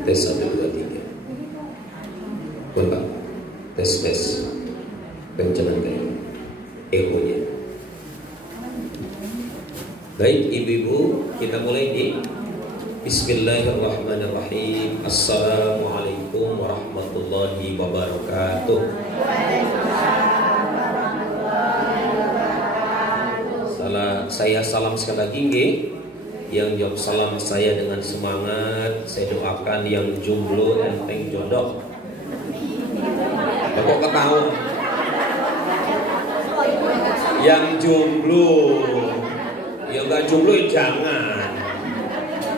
Tes 1, 2, 3. Coba tes kencengan kayak ehonya. Baik ibu-ibu, kita mulai di Bismillahirrahmanirrahim. Assalamualaikum warahmatullahi wabarakatuh. Saya salam sekali lagi nggih. Yang jawab salam saya dengan semangat, saya doakan yang jomblo enteng jodoh. Kok ketawa? Yang jomblo, ya enggak jomblo jangan.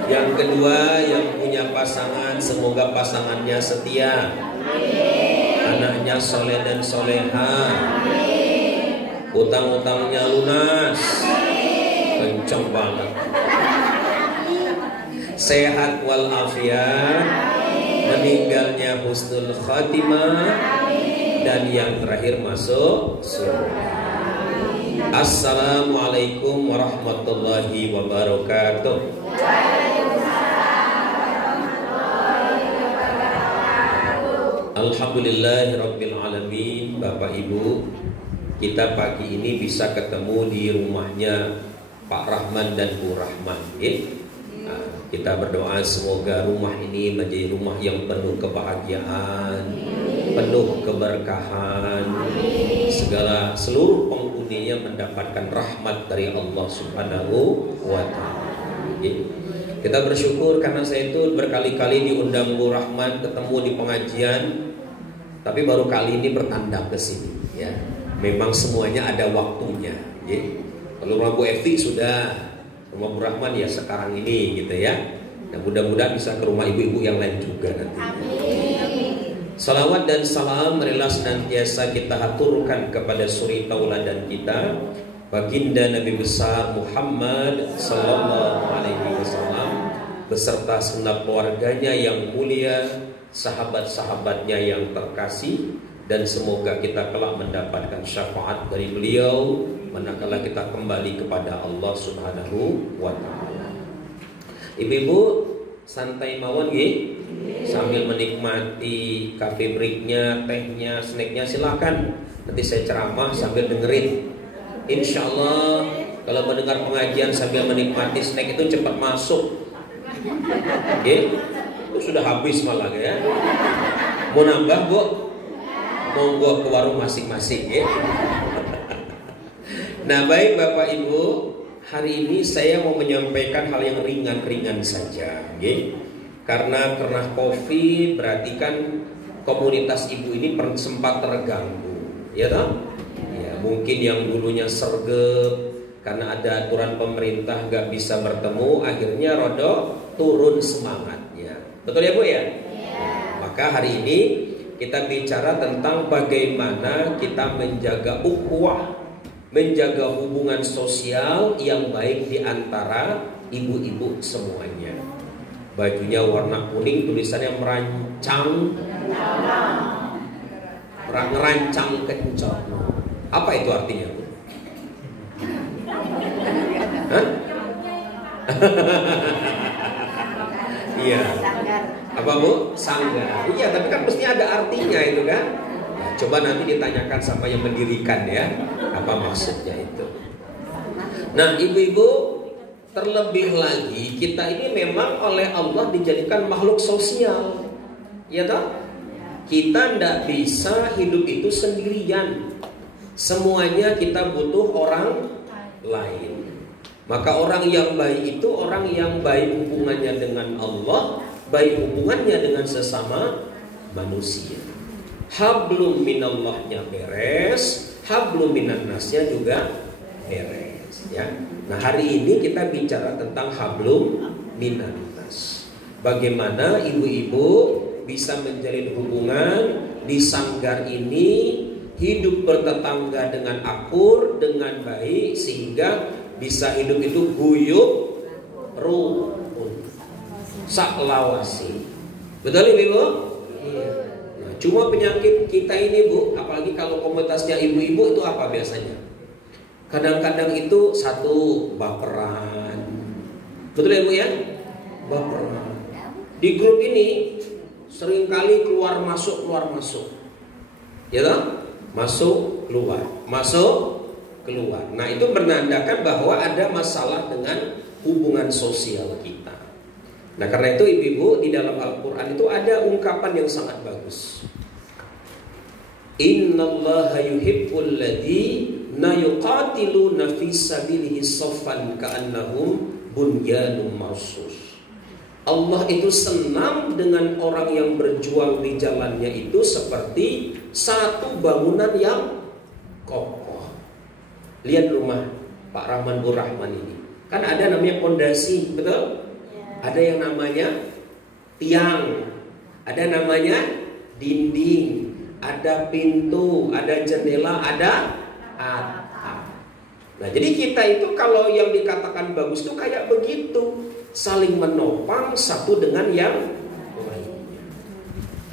Yang kedua, yang punya pasangan, semoga pasangannya setia, anaknya soleh dan soleha, utang-utangnya lunas, kenceng banget, sehat walafiat, meninggalnya husnul khatimah, dan yang terakhir masuk surga. Assalamualaikum warahmatullahi wabarakatuh. Alhamdulillahirabbil alamin. Bapak Ibu, kita pagi ini bisa ketemu di rumahnya Pak Rahman dan Bu Rahman, kita berdoa semoga rumah ini menjadi rumah yang penuh kebahagiaan, penuh keberkahan, seluruh penghuninya mendapatkan rahmat dari Allah Subhanahu wa Ta'ala. Kita bersyukur karena saya itu berkali-kali diundang Bu Rahman ketemu di pengajian, tapi baru kali ini bertanda ke sini. Ya, memang semuanya ada waktunya. Kalau rumah Bu Evi sudah, rumah Bu Rahman ya sekarang ini gitu ya. Dan mudah-mudahan bisa ke rumah ibu-ibu yang lain juga nanti. Salawat dan salam marilah senantiasa kita haturkan kepada suri tauladan kita, baginda Nabi besar Muhammad sallallahu alaihi wasallam beserta segenap keluarganya yang mulia, sahabat-sahabatnya yang terkasih, dan semoga kita kelak mendapatkan syafaat dari beliau manakala kita kembali kepada Allah Subhanahu wa Ta'ala. Ibu-ibu santai mawon nggih, sambil menikmati cafe breaknya, tehnya, snacknya silakan. Nanti saya ceramah sambil dengerin. Insya Allah kalau mendengar pengajian sambil menikmati snack itu cepat masuk. Itu sudah habis malah ya. Mau nambah Bu? Monggo ke warung masing-masing ya. Nah baik Bapak Ibu, hari ini saya mau menyampaikan hal yang ringan-ringan saja, karena COVID berarti kan komunitas ibu ini sempat terganggu, ya toh? Ya, mungkin yang dulunya sergap karena ada aturan pemerintah nggak bisa bertemu, akhirnya rodo turun semangatnya, betul ya Bu ya? Maka hari ini kita bicara tentang bagaimana kita menjaga ukhuwah, menjaga hubungan sosial yang baik di antara ibu-ibu semuanya. Bajunya warna kuning, tulisannya merancang kencang. Apa itu artinya? Hah? Iya. Apa Bu? Sanggar. Iya, tapi kan mestinya ada artinya itu kan. Nah, coba nanti ditanyakan sama yang mendirikan ya, apa maksudnya itu. Nah, ibu-ibu, terlebih lagi kita ini memang oleh Allah dijadikan makhluk sosial, ya toh? Kita tidak bisa hidup itu sendirian. Semuanya kita butuh orang lain. Maka orang yang baik itu orang yang baik hubungannya dengan Allah, baik hubungannya dengan sesama manusia. Hablum minallahnya beres, hablum minannasnya juga beres ya. Nah hari ini kita bicara tentang hablum minannas. Bagaimana ibu-ibu bisa menjalin hubungan di sanggar ini, hidup bertetangga dengan akur, dengan baik, sehingga bisa hidup itu guyub rukun saklawasi. Betul ibu? Iya. Nah, cuma penyakit kita ini Bu, apalagi kalau komunitasnya ibu-ibu itu apa biasanya? Kadang-kadang itu satu baperan. Betul ya Bu ya? Baperan. Di grup ini seringkali keluar masuk. Ya toh? Masuk keluar. Nah, itu menandakan bahwa ada masalah dengan hubungan sosial kita. Nah, karena itu ibu-ibu, di dalam Al-Quran itu ada ungkapan yang sangat bagus. Innallaha yuhibbul ladzina yuqatiluna fi sabilihi saffan ka'annahum bunyanun marsus. Allah itu senang dengan orang yang berjuang di jalannya itu seperti satu bangunan yang kokoh. Lihat rumah Pak Rahman Bu Rahman ini. Kan ada namanya pondasi, betul? Ada yang namanya tiang, ada namanya dinding, ada pintu, ada jendela, ada atap. Nah, jadi kita itu kalau yang dikatakan bagus itu kayak begitu, saling menopang satu dengan yang lainnya.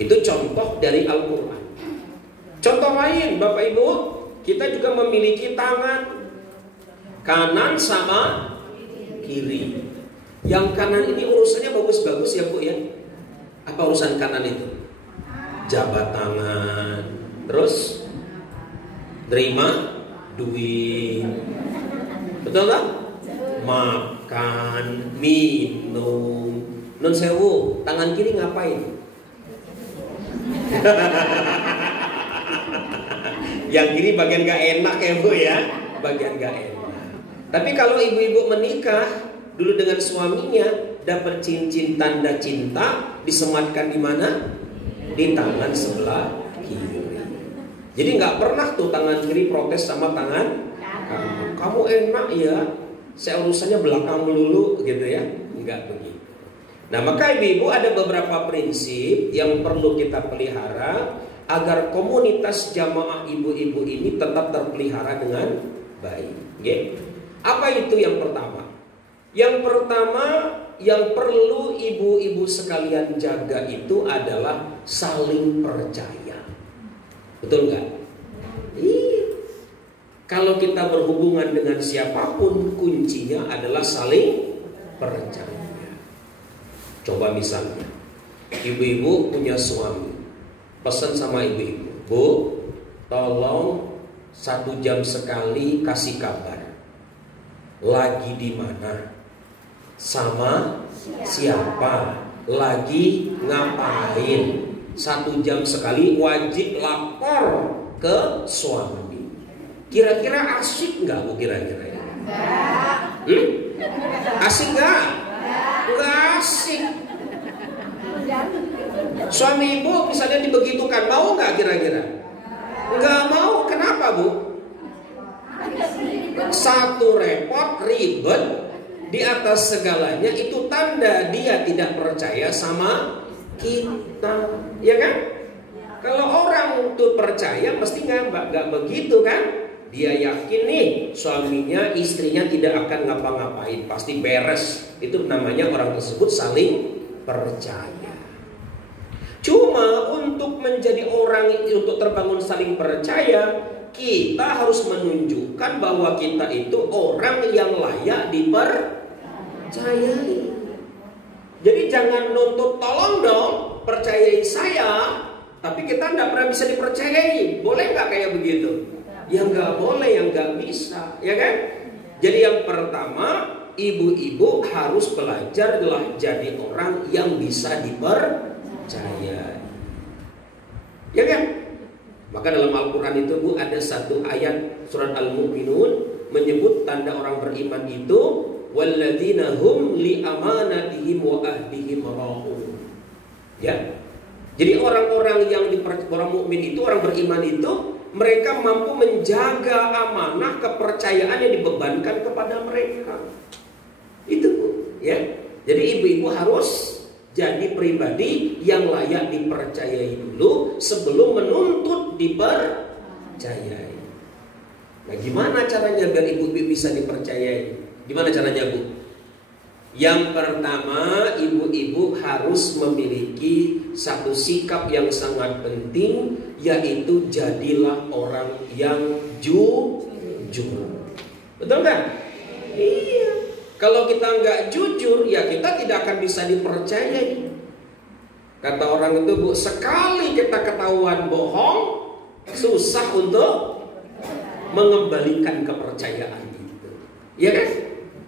Itu contoh dari Al-Quran. Contoh lain, Bapak Ibu, kita juga memiliki tangan kanan sama kiri. Yang kanan ini urusannya bagus-bagus ya Bu ya. Apa urusan kanan itu? Jabat tangan, terus terima duit, betul tak? Makan, minum. Nun sewu, tangan kiri ngapain? Yang kiri bagian gak enak ya Bu ya, bagian gak enak. Tapi kalau ibu-ibu menikah dulu dengan suaminya, dapat cincin tanda cinta disematkan di mana? Di tangan sebelah kiri. Jadi nggak pernah tuh tangan kiri protes sama tangan kanan. Kamu enak ya, saya urusannya belakang melulu gitu ya. Enggak begitu. Nah, maka ibu-ibu ada beberapa prinsip yang perlu kita pelihara agar komunitas jamaah ibu-ibu ini tetap terpelihara dengan baik. Okay? Apa itu yang pertama? Yang pertama yang perlu ibu-ibu sekalian jaga itu adalah saling percaya. Betul nggak? Iya. Kalau kita berhubungan dengan siapapun, kuncinya adalah saling percaya. Coba misalnya, ibu-ibu punya suami, pesan sama ibu-ibu, Bu, tolong 1 jam sekali kasih kabar. Lagi di mana? Sama siapa, lagi ngapain. 1 jam sekali wajib lapor ke suami. Kira-kira asik nggak Bu kira-kira? Asik nggak? Nggak asik. Suami ibu misalnya dibegitukan, mau nggak kira-kira? Nggak mau. Kenapa Bu? Satu, repot, ribet. Di atas segalanya itu tanda dia tidak percaya sama kita, ya kan? Kalau orang itu percaya mesti nggak begitu kan? Dia yakin nih suaminya, istrinya tidak akan ngapa-ngapain, pasti beres. Itu namanya orang tersebut saling percaya. Cuma untuk menjadi orang untuk terbangun saling percaya, kita harus menunjukkan bahwa kita itu orang yang layak dipercayai. Jadi jangan nuntut, tolong dong percayai saya, tapi kita nggak pernah bisa dipercayai. Boleh nggak kayak begitu? Ya nggak boleh, yang nggak bisa, ya kan? Jadi yang pertama, ibu-ibu harus belajarlah jadi orang yang bisa dipercayai, ya kan? Maka dalam Al-Quran itu Bu ada satu ayat surat Al-Mu'minun menyebut tanda orang beriman itu walladzina hum li amanatihim wa ahdihim ra'un. Ya. Jadi orang-orang yang orang mukmin itu, orang beriman itu, mereka mampu menjaga amanah kepercayaan yang dibebankan kepada mereka. Itu Bu, ya. Jadi ibu-ibu harus jadi pribadi yang layak dipercayai dulu sebelum menuntut dipercayai. Nah, gimana caranya biar ibu-ibu bisa dipercayai? Gimana caranya Bu? Yang pertama, ibu-ibu harus memiliki satu sikap yang sangat penting, yaitu jadilah orang yang jujur. Betul kan? Iya. Kalau kita nggak jujur, ya kita tidak akan bisa dipercayai. Kata orang itu, Bu, sekali kita ketahuan bohong, susah untuk mengembalikan kepercayaan itu. Iya kan?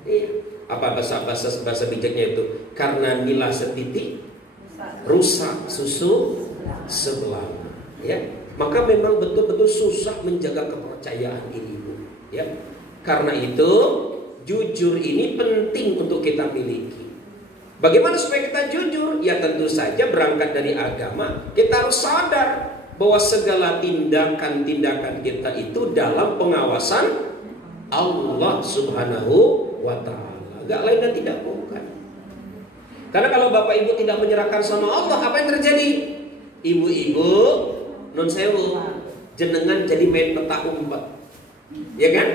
Iya. Apa bahasa bijaknya itu? Karena nila setitik rusak susu sebelah. Ya. Maka memang betul-betul susah menjaga kepercayaan ini, Bu. Ya. Karena itu jujur ini penting untuk kita miliki. Bagaimana supaya kita jujur? Ya tentu saja berangkat dari agama. Kita harus sadar bahwa segala tindakan-tindakan kita itu dalam pengawasan Allah Subhanahu wa ta'ala. Gak lain dan tidak bukan. Karena kalau Bapak Ibu tidak menyerahkan sama Allah, apa yang terjadi? Ibu-ibu non sewu, jenengan jadi main peta umpet. Ya kan?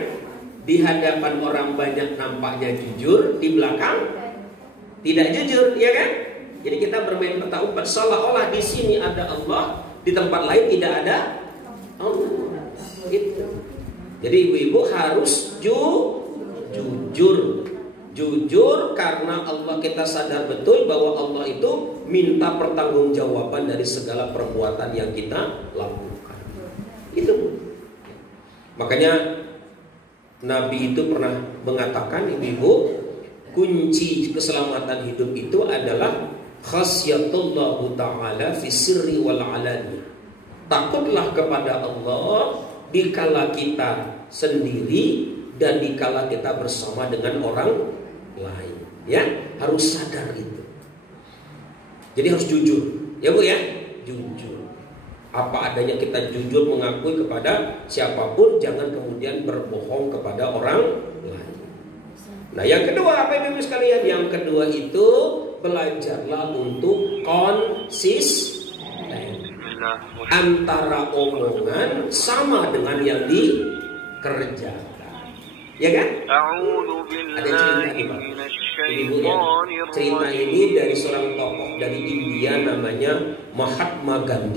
Di hadapan orang banyak nampaknya jujur, di belakang tidak jujur, ya kan? Jadi kita bermain peta umpet seolah-olah di sini ada Allah, di tempat lain tidak ada Allah. Itu. Jadi ibu-ibu harus jujur. Jujur karena Allah, kita sadar betul bahwa Allah itu minta pertanggungjawaban dari segala perbuatan yang kita lakukan. Itu. Makanya Nabi itu pernah mengatakan, ibu-ibu, kunci keselamatan hidup itu adalah khasyatullahu ta'ala fi sirri wal alani. Takutlah kepada Allah dikala kita sendiri dan dikala kita bersama dengan orang lain. Ya, harus sadar itu. Jadi harus jujur. Ya Bu ya, jujur. Apa adanya kita jujur mengakui kepada siapapun, jangan kemudian berbohong kepada orang lain. Nah yang kedua apa Ibu sekalian? Yang kedua itu belajarlah untuk konsisten antara omongan sama dengan yang dikerjakan. Ya kan? Ada cerita ini Pak. Ibu ya. Cerita ini dari seorang tokoh dari India namanya Mahatma Gandhi.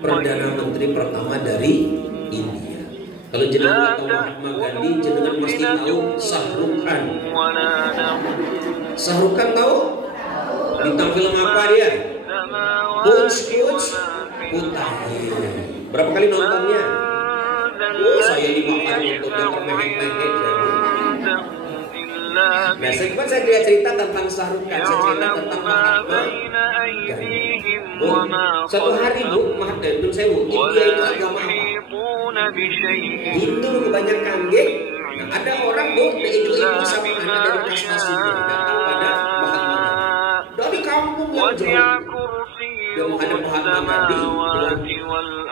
Perdana Menteri pertama dari India. Kalau jenengan tahu Mahatma Gandhi, jenengan pasti tahu Shahrukh Khan. Shahrukh Khan tahu? Bintang film apa dia? Kuch Putih. Berapa kali nontonnya? Saya dimakan nontonnya termehek-mehek. Nah, saya cerita tentang Shahrukh Khan, saya cerita tentang Mahatma Gandhi. Suatu hari Bu, Mahatma saya Bu, India itu agama apa? Hindu kebanyakan geng. Nah, ada orang Bu, ibu-ibu sama anak dari kasta Hindu datang pada Mahatma Gandhi dari kampung yang jauh. Dia menghadap Mahatma Gandhi,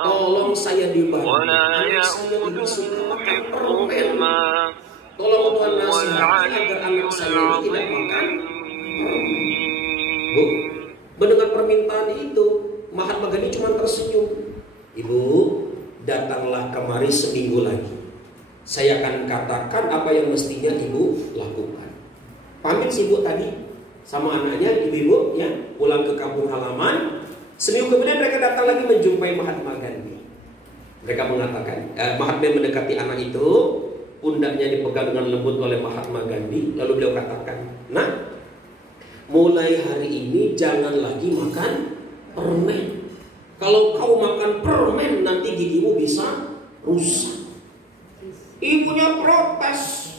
tolong saya dibantu. Anak saya ini suka makan permen. Tolong Tuhan nasihati agar anak saya ini tidak makan permen. Bu, mendengar permintaan itu, Mahatma Gandhi cuma tersenyum. Ibu, datanglah kemari seminggu lagi. Saya akan katakan apa yang mestinya ibu lakukan. Pamit si ibu tadi sama anaknya, ibu ya, pulang ke kampung halaman. Seminggu kemudian mereka datang lagi menjumpai Mahatma Gandhi. Mereka mengatakan, Mahatma mendekati anak itu, pundaknya dipegang dengan lembut oleh Mahatma Gandhi. Lalu beliau katakan, nah, mulai hari ini jangan lagi makan permen. Kalau kau makan permen nanti gigimu bisa rusak. Ibunya protes.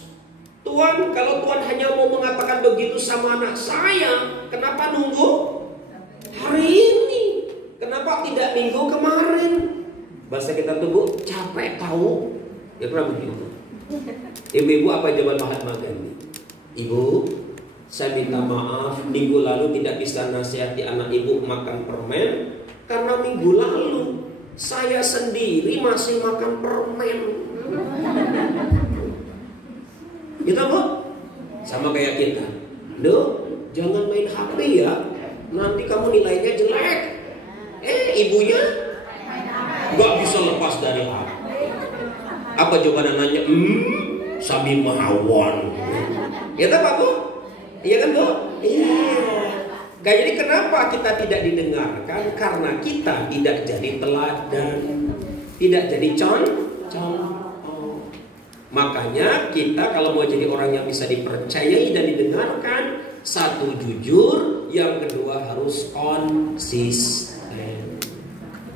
Tuan, kalau Tuan hanya mau mengatakan begitu sama anak saya, kenapa nunggu hari ini? Kenapa tidak minggu kemarin? Bahasa kita tuh Bu, capek tahu. Ya pernah begitu. Ibu-ibu apa jawaban Mahatma Gandhi? Ibu, saya minta maaf, minggu lalu tidak bisa nasihati anak ibu makan permen, karena minggu lalu saya sendiri masih makan permen. Gitu Bu? Sama kayak kita. Loh, jangan main HP ya, nanti kamu nilainya jelek. Ibunya gak bisa lepas dari HP. Apa jawaban anaknya? Sami mawon. Ya tak Pak Bu? Iya kan Bu? Iya. Gak, jadi kenapa kita tidak didengarkan? Karena kita tidak jadi teladan, tidak jadi contoh. Makanya kita kalau mau jadi orang yang bisa dipercayai dan didengarkan, satu jujur, yang kedua harus konsisten.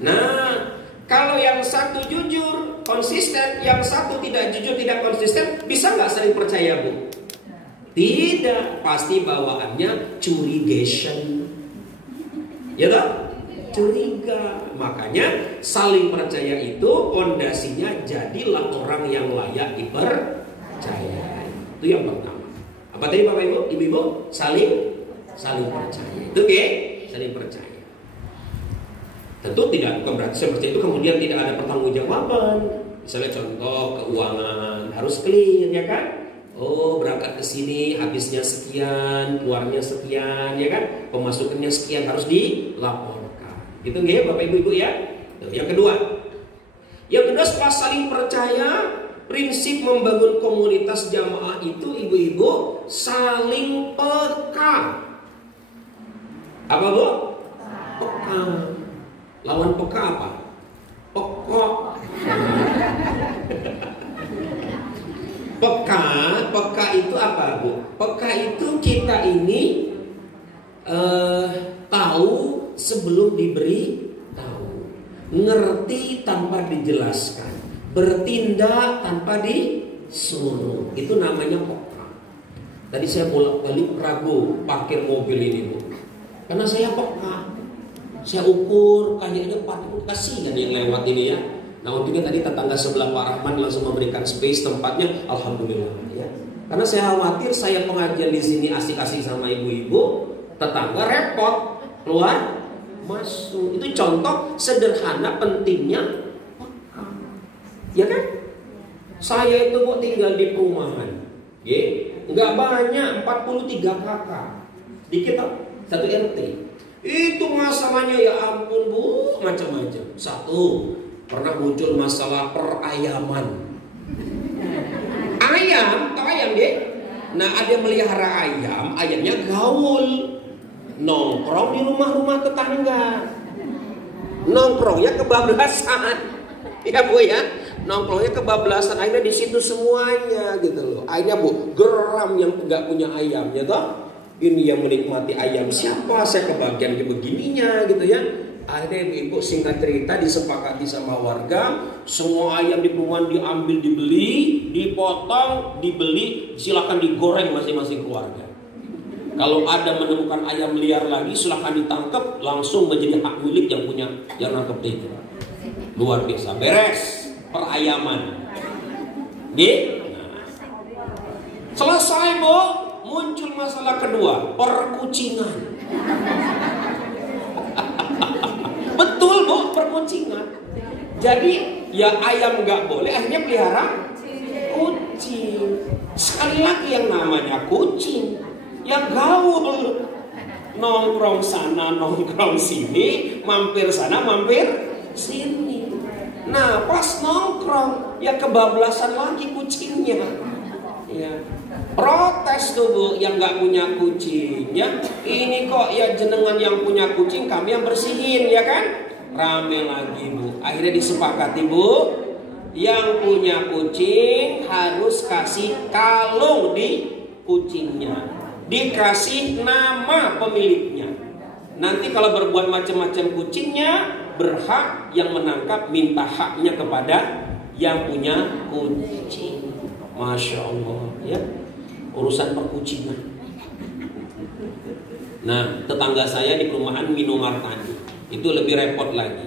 Nah, kalau yang satu jujur, konsisten, yang satu tidak jujur, tidak konsisten, bisa nggak saling percaya, Bu? Tidak, pasti bawaannya curigation. Ya toh? Curiga. Makanya saling percaya itu pondasinya jadilah orang yang layak dipercaya. Itu yang pertama. Apa tadi Bapak Ibu, Ibu-ibu? Saling percaya. Itu saling percaya. Tentu tidak bukan berarti saya percaya itu kemudian tidak ada pertanggungjawaban. Misalnya contoh keuangan harus clear, ya kan? Oh, berangkat ke sini habisnya sekian, keluarnya sekian, ya kan? Pemasukannya sekian harus dilaporkan. Itu nggih Bapak Ibu ya. Yang kedua setelah saling percaya, prinsip membangun komunitas jamaah itu ibu-ibu saling peka. Apa Bu? Peka. Lawan peka apa? Pekok. Peka itu apa Bu? Peka itu kita ini tahu sebelum diberi tahu, ngerti tanpa dijelaskan, bertindak tanpa disuruh. Itu namanya peka. Tadi saya bolak-balik ragu parkir mobil ini Bu, karena saya peka. Saya ukur kayaknya parkir, kasihan yang lewat ini ya. Nah untungnya tadi tetangga sebelah Pak Rahman langsung memberikan space tempatnya, alhamdulillah ya. Karena saya khawatir saya pengajian di sini asik-asik sama ibu-ibu, tetangga repot keluar masuk. Itu contoh sederhana pentingnya peka. Ya kan? Saya itu kok tinggal di perumahan, nggak banyak, 43 kakak, dikit satu RT. Itu masalahnya ya ampun Bu, macam-macam. Satu, pernah muncul masalah perayaman. Ayam, tahu ayam deh. Nah ada yang melihara ayam, ayamnya gaul, nongkrong di rumah-rumah tetangga, nongkrongnya kebablasan, ya Bu ya, nongkrongnya kebablasan, akhirnya di situ semuanya gitu loh. Akhirnya Bu geram yang nggak punya ayam, ya toh. Ini yang menikmati ayam siapa? Saya kebagian begininya gitu ya. Akhirnya ibu singkat cerita disepakati sama warga, semua ayam di perumahan diambil, dibeli, dipotong, dibeli, silakan digoreng masing-masing keluarga. Kalau ada menemukan ayam liar lagi, silakan ditangkap, langsung menjadi hak milik yang punya, yang nangkep itu. Luar biasa, beres perayaman. Selesai Bu, muncul masalah kedua, perkucingan. Betul Bu, perkucingan. Jadi ya ayam nggak boleh, akhirnya pelihara kucing. Sekali lagi yang namanya kucing, yang gaul, nongkrong sana, nongkrong sini, mampir sana, mampir sini. Nah pas nongkrong, ya kebablasan lagi kucingnya. Ya. Protes tuh Bu yang nggak punya kucing ya. Ini kok ya jenengan yang punya kucing, kami yang bersihin ya kan. Rame lagi Bu. Akhirnya disepakati Bu, yang punya kucing harus kasih kalung di kucingnya, dikasih nama pemiliknya. Nanti kalau berbuat macam-macam kucingnya, berhak yang menangkap minta haknya kepada yang punya kucing. Masya Allah ya, urusan perkucingan. Nah tetangga saya di perumahan Minomartani itu lebih repot lagi,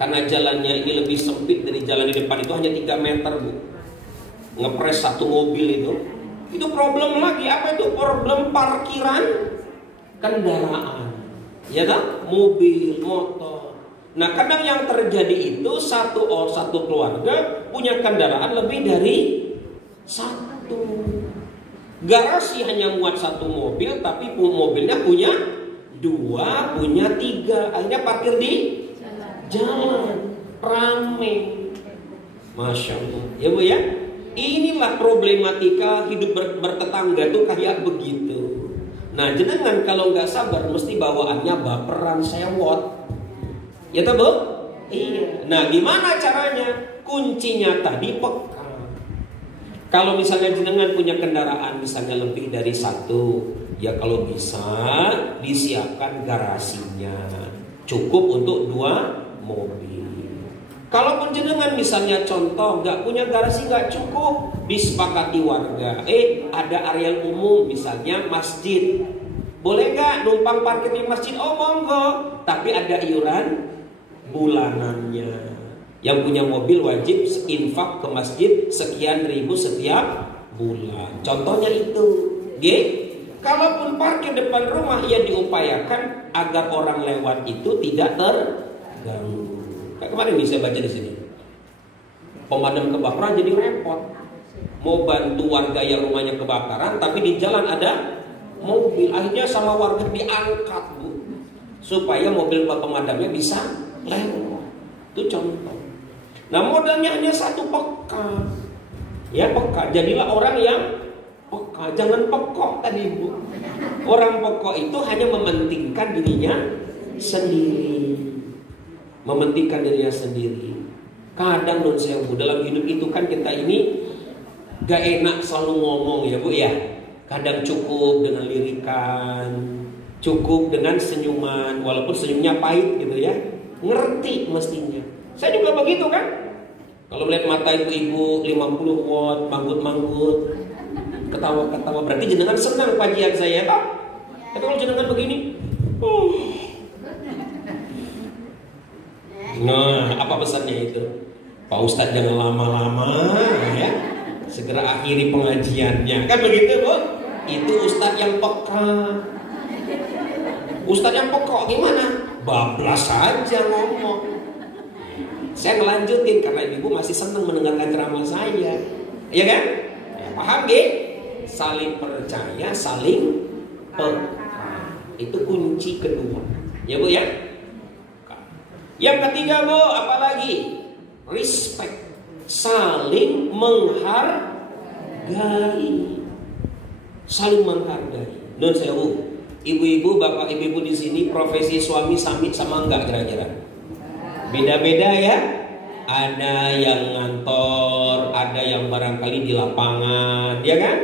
karena jalannya ini lebih sempit dari jalan di depan, itu hanya 3 meter Bu. Ngepres satu mobil itu problem lagi. Apa itu? Problem parkiran kendaraan, ya kan? Mobil, motor. Nah kadang yang terjadi itu satu keluarga punya kendaraan lebih dari satu. Garasi hanya muat 1 mobil, tapi mobilnya punya 2, punya 3. Akhirnya parkir di jalan, rame. Masya Allah ya Bu ya. Inilah problematika hidup bertetangga tuh kayak begitu. Nah jenengan kalau nggak sabar mesti bawaannya baperan, sewot. Ya toh Bu? Iya. Nah gimana caranya? Kuncinya tadi peka. Kalau misalnya jenengan punya kendaraan misalnya lebih dari satu, ya kalau bisa disiapkan garasinya, cukup untuk 2 mobil. Kalaupun jenengan misalnya contoh nggak punya garasi, nggak cukup, disepakati warga, ada area umum misalnya masjid, boleh nggak numpang parkir di masjid? Oh monggo, tapi ada iuran bulanannya. Yang punya mobil wajib infak ke masjid sekian ribu setiap bulan. Contohnya itu. Kalaupun parkir depan rumah, ya diupayakan agar orang lewat itu tidak terganggu. Kayak kemarin bisa baca di sini. Pemadam kebakaran jadi repot. Mau bantu warga yang rumahnya kebakaran, tapi di jalan ada mobil. Akhirnya sama warga diangkat, Bu, supaya mobil pemadamnya bisa lewat. Itu contoh. Nah, modalnya hanya 1 peka. Ya, peka. Jadilah orang yang peka. Jangan pekok tadi, Bu. Orang pekok itu hanya mementingkan dirinya sendiri. Mementingkan dirinya sendiri. Kadang non sewu dalam hidup itu kan kita ini gak enak selalu ngomong ya, Bu ya. Kadang cukup dengan lirikan, cukup dengan senyuman, walaupun senyumnya pahit gitu ya. Ngerti mestinya. Saya juga begitu kan. Kalau melihat mata ibu-ibu 50 watt, manggut-manggut, ketawa-ketawa, berarti jenengan senang kajian saya, tak? Tapi kalau jenengan begini, nah, apa pesannya itu? Pak Ustadz jangan lama-lama ya. Segera akhiri pengajiannya. Kan begitu, Bu? Itu Ustadz yang peka. Ustadz yang pekok gimana? Bablas saja ngomong. Saya melanjutin karena ibu masih senang mendengarkan ceramah saya. Iya kan? Ya, paham gak? Saling percaya, saling peka. Itu kunci kedua. Ya, Bu ya? Yang ketiga, Bu, apalagi? Respect. Saling menghargai. Saling menghargai. Non sewu. Ibu-ibu, bapak ibu-ibu di sini profesi suami sami sama enggak kira-kira? Beda-beda ya. Ada yang ngantor, ada yang barangkali di lapangan, ya kan?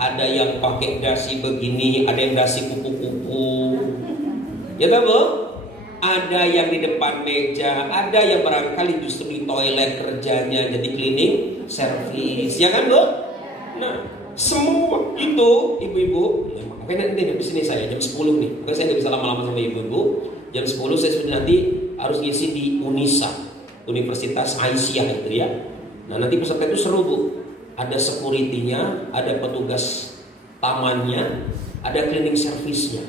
Ada yang pakai dasi begini, ada yang dasi kupu-kupu. Ya tahu, Bu? Ada yang di depan meja, ada yang barangkali justru di toilet kerjanya jadi cleaning service, ya kan, Bu? Nah, semua itu ibu-ibu, makanya nanti habis ini saya jam 10 nih. Makanya saya nggak bisa lama-lama sama ibu-ibu. Jam 10 saya sudah nanti harus ngisi di Unisa, Universitas Aisyah itu ya. Nah, nanti peserta itu seru, Bu. Ada security-nya, ada petugas tamannya, ada cleaning service-nya.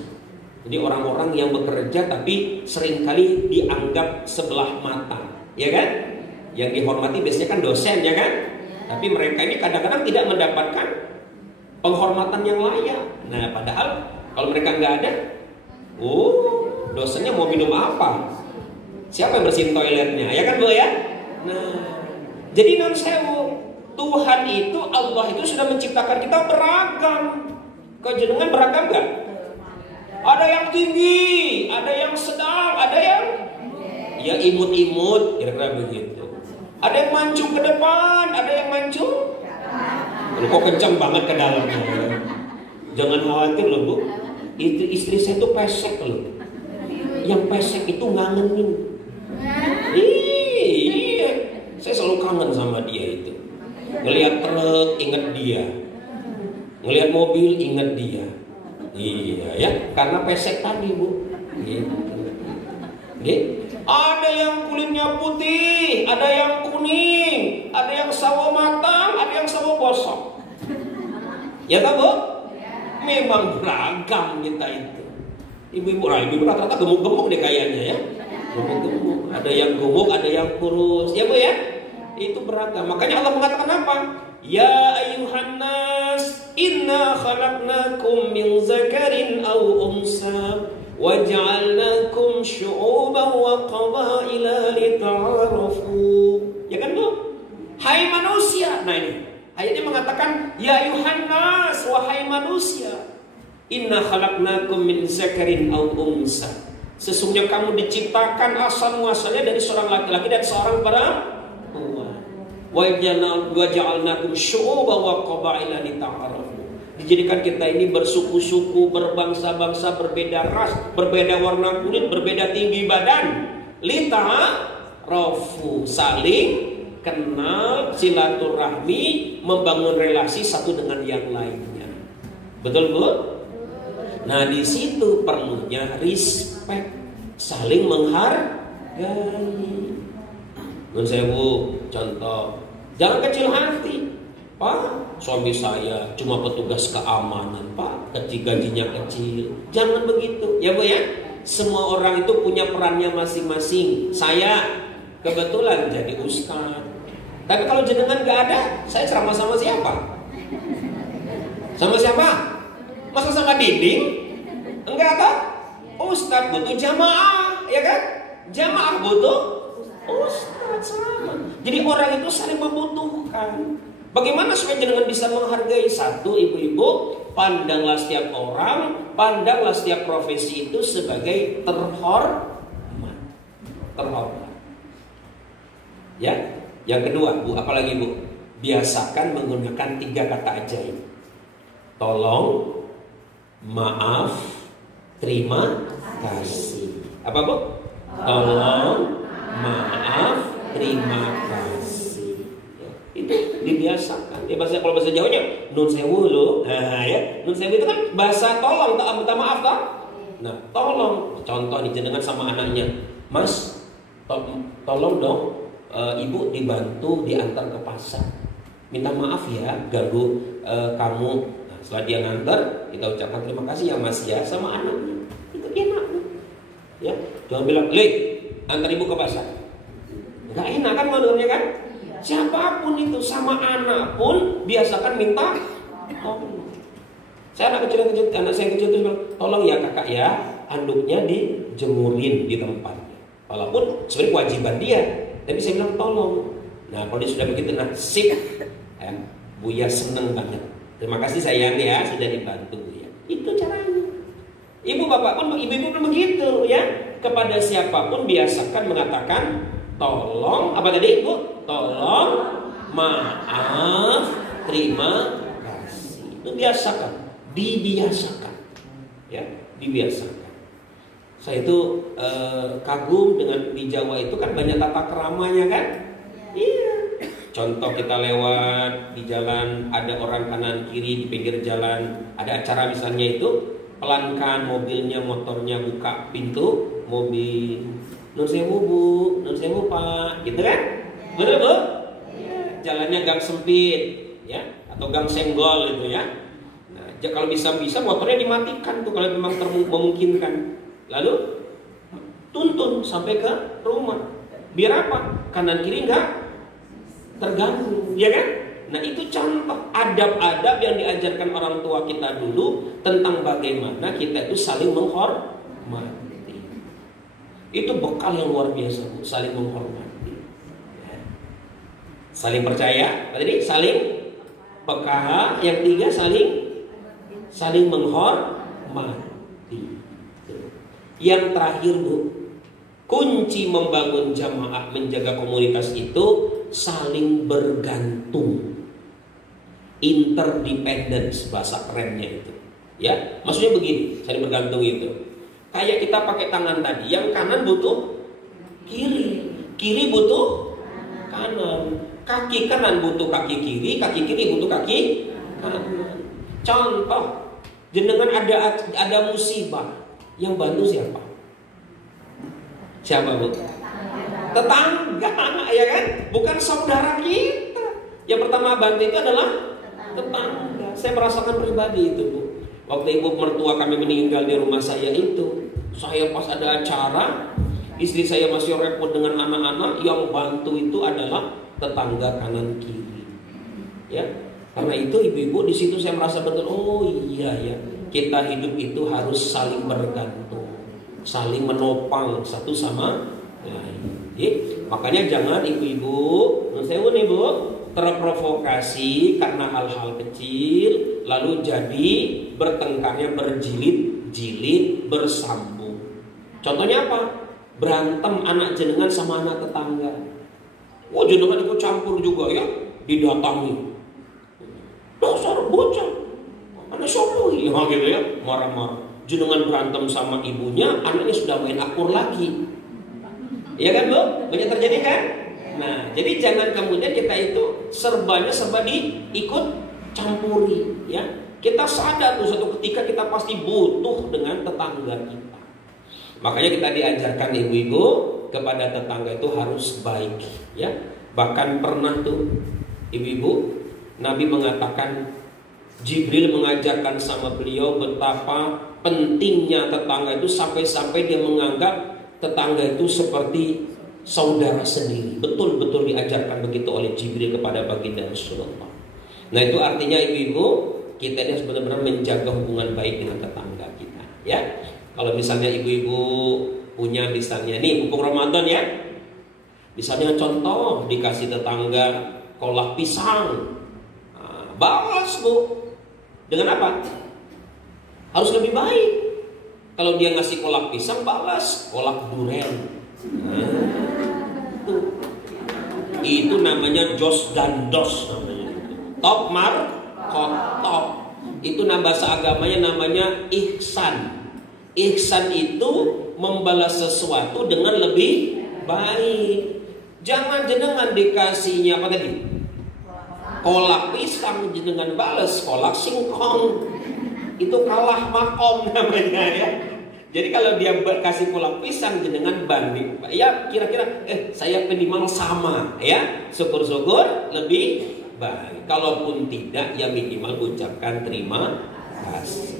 Jadi orang-orang yang bekerja tapi seringkali dianggap sebelah mata, ya kan? Yang dihormati biasanya kan dosen, ya kan? Tapi mereka ini kadang-kadang tidak mendapatkan penghormatan yang layak. Nah, padahal kalau mereka nggak ada, dosennya mau minum apa? Siapa yang bersihin toiletnya? Ya kan, Bu ya? Nah, jadi non sewu, Tuhan itu, Allah itu sudah menciptakan kita beragam. Kejenengan beragam nggak? Ada yang tinggi, ada yang sedang, ada yang ya imut-imut, kira-kira begitu. Ada yang mancung ke depan, ada yang mancung. Kok kencang banget ke dalamnya. Jangan khawatir loh, Bu. Itu istri saya tuh pesek loh. Yang pesek itu ngangenin. Iya, saya selalu kangen sama dia itu. Ngelihat truk ingat dia, ngelihat mobil ingat dia. Iya ya, karena pesek tadi, Bu. Gitu. Ada yang kulitnya putih, ada yang kuning, ada yang sawo matang, ada yang sawo bosok. Ya kan, Bu? Memang beragam kita itu. Ibu-ibu rata-rata gemuk-gemuk deh kayaknya ya. Gemuk-gemuk. Ada yang gemuk, ada yang kurus. Ya, Bu ya? Itu beragam. Makanya Allah mengatakan apa? Ya ayuhan nas, inna khalaqnakum min zakarin aw unsa wa ja'alnakum syu'uban wa qabaila lita'arafu. Ya kan, Bu? Hai manusia. Nah ini ayatnya mengatakan ya ayuhan nas, wahai manusia. Inna khalaqnakum min zakarin aw unsa. Sesungguhnya kamu diciptakan asal muasalnya dari seorang laki-laki dan seorang perempuan. Wa ja'alnakum syu'uban wa qabaila lita'arafu. Dijadikan kita ini bersuku-suku, berbangsa-bangsa, berbeda ras, berbeda warna kulit, berbeda tinggi badan. Lita'arafu, saling kenal, silaturahmi, membangun relasi satu dengan yang lainnya. Betul, Bu? Nah, di situ perlunya respect, saling menghargai. Nun sewu, contoh, jangan kecil hati. Pak, suami saya cuma petugas keamanan, Pak, gajinya kecil. Jangan begitu, ya Bu ya. Semua orang itu punya perannya masing-masing. Saya kebetulan jadi ustaz. Tapi kalau jenengan gak ada, saya ceramah sama siapa? Sama siapa? Masa sama dinding? Enggak kan? Ustaz butuh jamaah, ya kan? Jamaah butuh ustaz sama. Jadi orang itu saling membutuhkan. Bagaimana supaya jenengan bisa menghargai? Satu, ibu-ibu, pandanglah setiap orang, pandanglah setiap profesi itu sebagai terhormat. Terhormat. Ya. Yang kedua, Bu, apalagi Bu? Biasakan menggunakan 3 kata ajaib. Tolong, maaf, terima kasih. Apa Bu? Tolong, maaf, terima kasih. Ya, itu dibiasakan. Ya, kalau bahasa Jawanya nun sewu lo. Nah, ya, nun sewu itu kan bahasa tolong, minta maaf kan? Nah, tolong. Contoh nih jenengan sama anaknya, Mas, tolong dong. Ibu dibantu diantar ke pasar. Minta maaf ya ganggu kamu. Nah, setelah dia ngantar, kita ucapkan terima kasih ya Mas ya sama anaknya. Itu enak. Ya, jangan bilang, "Lih, antar ibu ke pasar." Enggak enak kan menurutnya kan? Siapapun itu sama anak pun biasakan minta tolong. Saya anak saya kecil itu bilang, "Tolong ya Kakak ya, anduknya dijemurin di tempatnya." Walaupun sebenarnya kewajiban dia. Tapi saya bilang tolong. Nah kalau dia sudah begitu, nah sip, ya, Buya seneng banget. Terima kasih sayang ya sudah dibantu Buya. Itu caranya. Ibu bapak pun, ibu-ibu pun begitu ya. Kepada siapapun biasakan mengatakan tolong. Apa tadi Ibu? Tolong, maaf, terima kasih. Itu biasakan, dibiasakan, ya, dibiasakan. Saya itu kagum dengan di Jawa itu kan banyak tata keramanya kan? Iya. Contoh kita lewat di jalan, ada orang kanan kiri di pinggir jalan, ada acara misalnya itu, pelankan mobilnya, motornya buka pintu mobil. Nun sewu Bu, nun sewu Pak, gitu kan? Betul Bu? Jalannya gang sempit, ya, atau gang senggol gitu ya. Nah, kalau bisa motornya dimatikan tuh kalau memang memungkinkan. Lalu tuntun sampai ke rumah. Biar apa? Kanan kiri enggak terganggu, ya kan? Nah itu contoh adab-adab yang diajarkan orang tua kita dulu tentang bagaimana kita itu saling menghormati. Itu bekal yang luar biasa Bu, saling menghormati. Saling percaya, tadi saling peka, yang 3 saling menghormati. Yang terakhir Bu, kunci membangun jamaah, menjaga komunitas itu saling bergantung. Interdependence bahasa kerennya itu. Ya, maksudnya begini, saling bergantung itu. Kayak kita pakai tangan tadi, yang kanan butuh kiri, kiri butuh kanan. Kaki kanan butuh kaki kiri butuh kaki kanan. Contoh, jenengan ada musibah. Yang bantu siapa? Siapa Bu? Tetangga, ya kan? Bukan saudara kita. Yang pertama bantu itu adalah tetangga. Saya merasakan pribadi itu Bu. Waktu ibu mertua kami meninggal di rumah saya itu, saya pas ada acara, istri saya masih repot dengan anak-anak, yang bantu itu adalah tetangga kanan kiri. Ya, karena itu ibu-ibu di situ saya merasa betul. Oh iya ya. Kita hidup itu harus saling bergantung, saling menopang satu sama lain. Makanya jangan ibu-ibu, sewu nih Bu, terprovokasi karena hal-hal kecil, lalu jadi bertengkarnya berjilid-jilid, bersambung. Contohnya apa? Berantem anak jenengan sama anak tetangga. Wah, jenengan ikut campur juga ya, didatangi. Dasar bocah, ada sopo ya gitu ya, marah-marah. Jenengan berantem sama ibunya, anaknya sudah main akur lagi. Iya kan Bu? Banyak terjadi kan? Nah, jadi jangan kemudian kita itu serba diikut campuri ya. Kita sadar tuh suatu ketika kita pasti butuh dengan tetangga kita. Makanya kita diajarkan ibu-ibu kepada tetangga itu harus baik ya. Bahkan pernah tuh ibu-ibu, Nabi mengatakan, Jibril mengajarkan sama beliau betapa pentingnya tetangga itu, sampai-sampai dia menganggap tetangga itu seperti saudara sendiri. Betul-betul diajarkan begitu oleh Jibril kepada baginda Rasulullah. Nah, itu artinya ibu-ibu, kita ini harus benar-benar menjaga hubungan baik dengan tetangga kita ya. Kalau misalnya ibu-ibu punya misalnya nih mumpung Ramadan ya, misalnya contoh dikasih tetangga kolak pisang, balas Bu. Dengan apa? Harus lebih baik. Kalau dia ngasih kolak pisang, balas kolak duren. Itu namanya jos dan dos namanya. Top top. Itu bahasa agamanya namanya ihsan. Ihsan itu membalas sesuatu dengan lebih baik. Jangan jenengan dikasihnya apa tadi? Kolak pisang dengan balas kolak singkong, itu kalah makom namanya ya. Jadi kalau dia kasih kolak pisang dengan banding, ya kira-kira saya minimal sama ya, syukur-syukur lebih baik. Kalaupun tidak ya minimal ucapkan terima kasih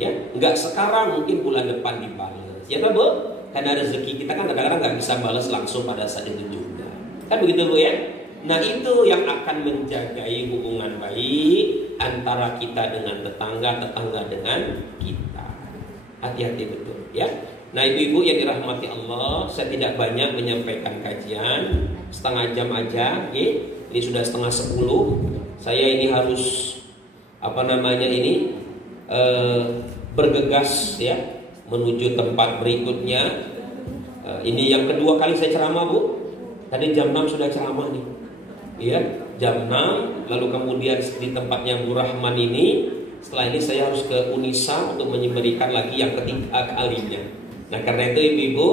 ya. Enggak sekarang, mungkin bulan depan dibalas ya kan Bu? Karena rezeki kita kan kadang-kadang nggak bisa balas langsung pada saat itu juga, kan begitu Bu ya. Nah, itu yang akan menjagai hubungan baik antara kita dengan tetangga, tetangga dengan kita. Hati-hati betul ya. Nah, ibu-ibu yang dirahmati Allah, saya tidak banyak menyampaikan kajian, setengah jam aja ya. Ini sudah 9:30. Saya ini harus bergegas ya menuju tempat berikutnya. Ini yang kedua kali saya ceramah Bu. Tadi jam 6 sudah ceramah nih. Ya, jam 6, lalu kemudian di tempatnya Bu Rahman ini. Setelah ini saya harus ke Unisa untuk memberikan lagi yang ketiga kalinya. Nah, karena itu ibu-ibu,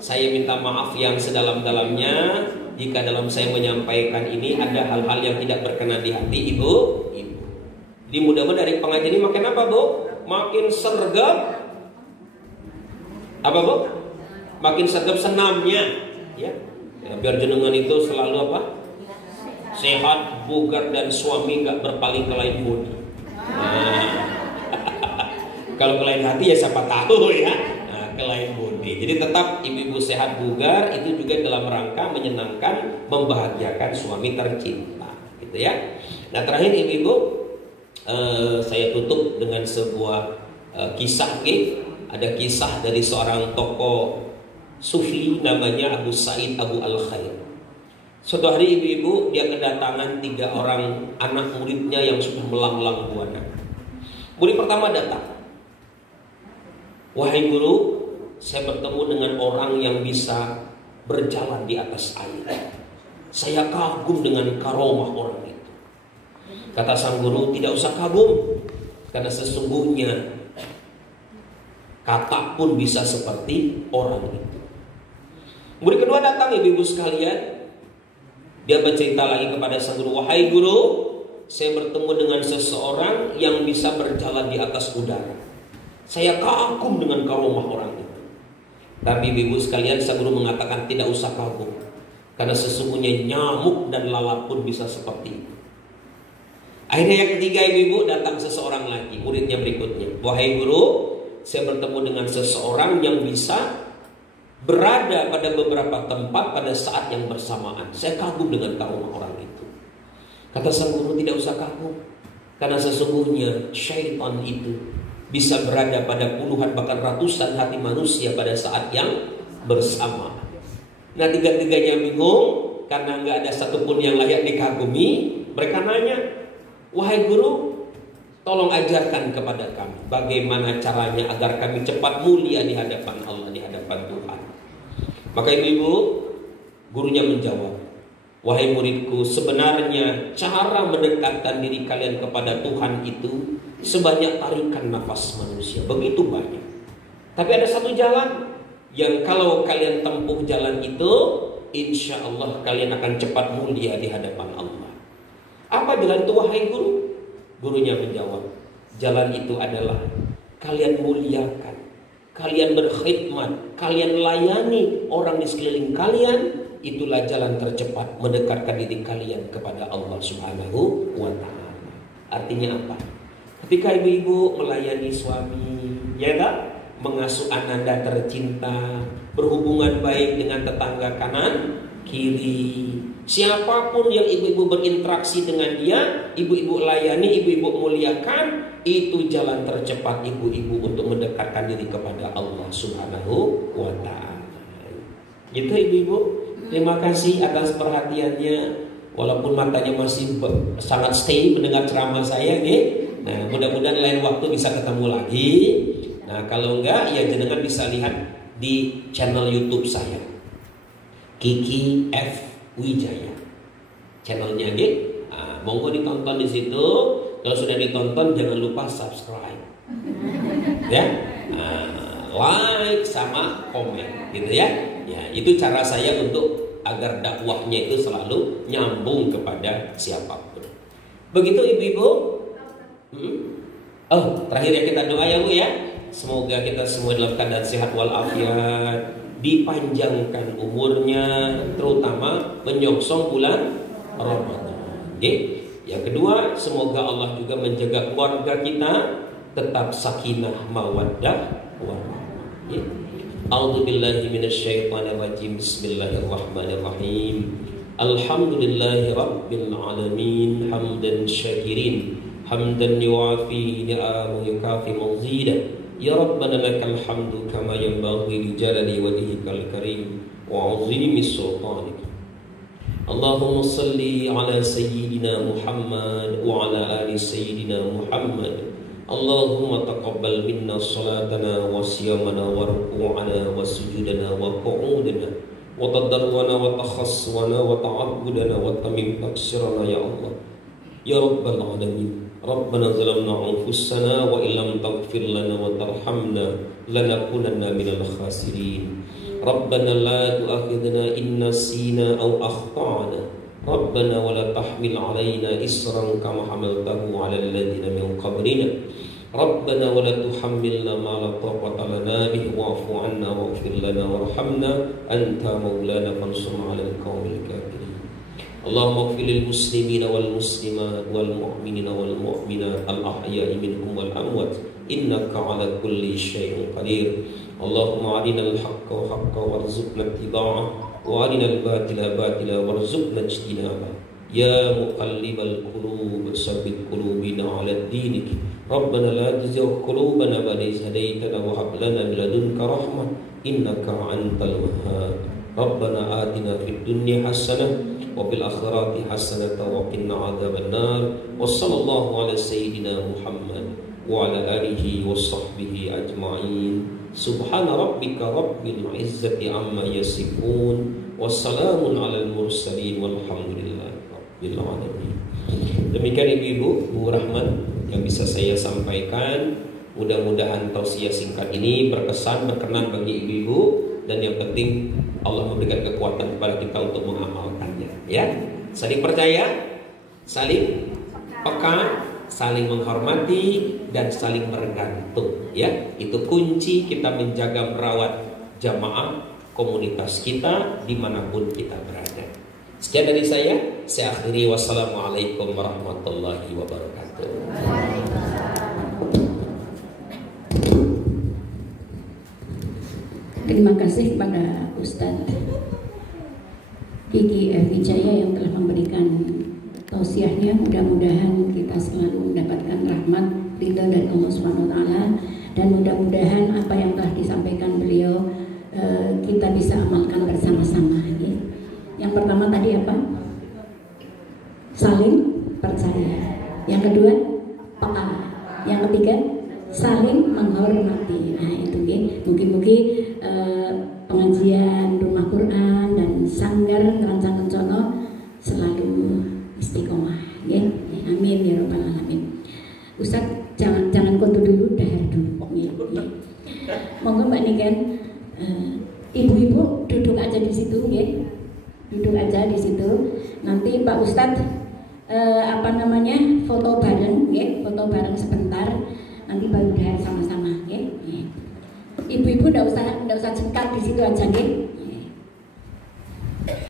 saya minta maaf yang sedalam-dalamnya jika dalam saya menyampaikan ini ada hal-hal yang tidak berkenan di hati ibu. Jadi mudah-mudahan dari pengajian ini makin apa Bu? Makin sergap. Apa Bu? Makin sergap senamnya ya. Biar jenengan itu selalu apa? Sehat, bugar, dan suami gak berpaling ke lain budi. Kalau ke lain hati ya siapa tahu ya. Ke lain budi. Jadi tetap ibu-ibu sehat, bugar, itu juga dalam rangka menyenangkan, membahagiakan suami tercinta, gitu ya. Nah, terakhir ibu-ibu, saya tutup dengan sebuah kisah. Ada kisah dari seorang tokoh sufi namanya Abu Sa'id Abu Al-Khair. Suatu hari ibu-ibu dia kedatangan 3 orang anak muridnya yang sudah melanglang buana. Murid pertama datang. Wahai guru, saya bertemu dengan orang yang bisa berjalan di atas air. Saya kagum dengan karomah orang itu. Kata sang guru, tidak usah kagum, karena sesungguhnya kata pun bisa seperti orang itu. Murid kedua datang ibu-ibu sekalian. Dia bercerita lagi kepada sang guru, wahai guru, saya bertemu dengan seseorang yang bisa berjalan di atas udara. Saya kagum dengan karomah orang itu. Tapi ibu sekalian, sang guru mengatakan tidak usah kagum, karena sesungguhnya nyamuk dan lalat pun bisa seperti itu. Akhirnya yang ketiga ibu datang seseorang lagi, muridnya berikutnya. Wahai guru, saya bertemu dengan seseorang yang bisa berada pada beberapa tempat pada saat yang bersamaan. Saya kagum dengan karomah orang itu. Kata sang guru, tidak usah kagum, karena sesungguhnya syaitan itu bisa berada pada puluhan bahkan ratusan hati manusia pada saat yang bersamaan. Nah, tiga-tiganya bingung karena nggak ada satupun yang layak dikagumi. Mereka nanya, wahai guru, tolong ajarkan kepada kami bagaimana caranya agar kami cepat mulia di hadapan Allah, di hadapan Tuhan. Maka ibu-ibu, gurunya menjawab, Wahai muridku, sebenarnya cara mendekatkan diri kalian kepada Tuhan itu sebanyak tarikan nafas manusia, begitu banyak. Tapi ada satu jalan yang kalau kalian tempuh jalan itu, insya Allah kalian akan cepat mulia di hadapan Allah. Apa jalan itu wahai guru? Gurunya menjawab, jalan itu adalah kalian muliakan, kalian berkhidmat, kalian layani orang di sekeliling kalian. Itulah jalan tercepat mendekatkan diri kalian kepada Allah Subhanahu wa ta'ala. Artinya apa? Ketika ibu-ibu melayani suami, ya tak? Mengasuh ananda tercinta, berhubungan baik dengan tetangga kanan, kiri. Siapapun yang ibu-ibu berinteraksi dengan dia, ibu-ibu layani, ibu-ibu muliakan. Itu jalan tercepat ibu-ibu untuk mendekatkan diri kepada Allah Subhanahu wa ta'ala. Gitu ibu-ibu. Terima kasih atas perhatiannya. Walaupun matanya masih sangat stay mendengar ceramah saya nih. Nah, mudah-mudahan lain waktu bisa ketemu lagi. Nah, kalau enggak ya jenengan bisa lihat di channel YouTube saya, Kiki F Wijaya. Channelnya gitu. Nah, monggo ditonton di situ. Kalau sudah ditonton jangan lupa subscribe. Ya. Nah, like sama komen gitu ya. Ya, itu cara saya untuk agar dakwahnya itu selalu nyambung kepada siapapun. Begitu ibu-ibu. Oh, terakhir ya kita doa ya Bu ya. Semoga kita semua dalam keadaan sehat walafiat, dipanjangkan umurnya, terutama menyongsong bulan Ramadan. Okay? Yang kedua, semoga Allah juga menjaga keluarga kita tetap sakinah mawaddah warahmah. Okay? A'udzu billahi minasyaitonir rajim. Bismillahirrahmanirrahim. Alhamdulillahi rabbil alamin hamdan syakirin hamdan yuafi ni'amahu yukafi mazida. Ya Rabbana lakal hamdu kama yanbaghi li jalali wajhikal karim wa 'azimi sultanik. Allahumma salli ala sayyidina Muhammad wa ala ali sayyidina Muhammad. Allahumma taqabbal minna salatana wa siyamana wa ruku'ana wa sujudana wa qu'udana wa tadarwana wa takhasswana wa ta'abbudana wa tamim taksirana ya Allah ya Rabbal alamin. Rabbana zalamna anfusana wa illam taghfir lana wa tarhamna lanakunanna minal khasirin. Rabbana la tu'akhidhna in nasina aw akhtana. Rabbana wa la tahmil alaina isran kama hamaltahu ala alladhina min qablina. Rabbana wa la tuhammilna ma la taqata lana bihi wa'fu 'anna waghfir lana warhamna anta maulana fansurna 'alal qaumil kafirin. Allahumma ighfir lil muslimina wal muslimat wal mu'minina wal mu'minat al ahya'i minhum wal amwat innaka 'ala kulli syai'in qadir. Allahumma arinal haqqa haqqan warzuqna ittiba'ah wa arinal batila batila warzuqna ijtinabah. Ya muqallibal qulub tsabbit qulubina 'ala dinik. Rabbana la tuzigh qulubana ba'da idh hadaytana wa hab lana min ladunka rahmah innaka antal wahhab. Rabbana atina fid dunya hasanah wa fil akhirati hasanah wa qina adzabannar. Wa sallallahu ala sayyidina Muhammad wa ala alihi wa sahbihi ajma'in. Subhana rabbika rabbil izzati amma yasifun. Wassalamun alal mursalin walhamdulillahi rabbil alamin. Demikian ibu-ibu, Bu Rahman yang bisa saya sampaikan. Mudah-mudahan tausiah singkat ini berkesan, berkenan bagi ibu-ibu, dan yang penting Allah memberikan kekuatan kepada kita untuk mengamalkannya. Ya, saling percaya, saling peka, saling menghormati, dan saling bergantung. Ya, itu kunci kita menjaga merawat jamaah komunitas kita dimanapun kita berada. Sekian dari saya akhiri. Wassalamualaikum warahmatullahi wabarakatuh. Terima kasih kepada Ustadz Kiki F Wijaya yang telah memberikan tausiahnya. Mudah-mudahan kita selalu mendapatkan rahmat ridha dari Allah SWT, dan mudah-mudahan apa yang telah disampaikan beliau kita bisa amalkan bersama-sama. Yang pertama tadi apa? Saling percaya. Yang kedua, peka. Yang ketiga, saling menghormati. Nah itu ya. Mungkin-mungkin pengajian rumah Quran dan sanggar Rancang Kencono Monggo Mbak Niken, ibu-ibu duduk aja di situ, ya. Duduk aja di situ. Nanti Pak Ustadz foto bareng, ya. Foto bareng sebentar. Nanti baru dahar sama-sama, ya. Ibu-ibu nggak usah cekat di situ aja, ya.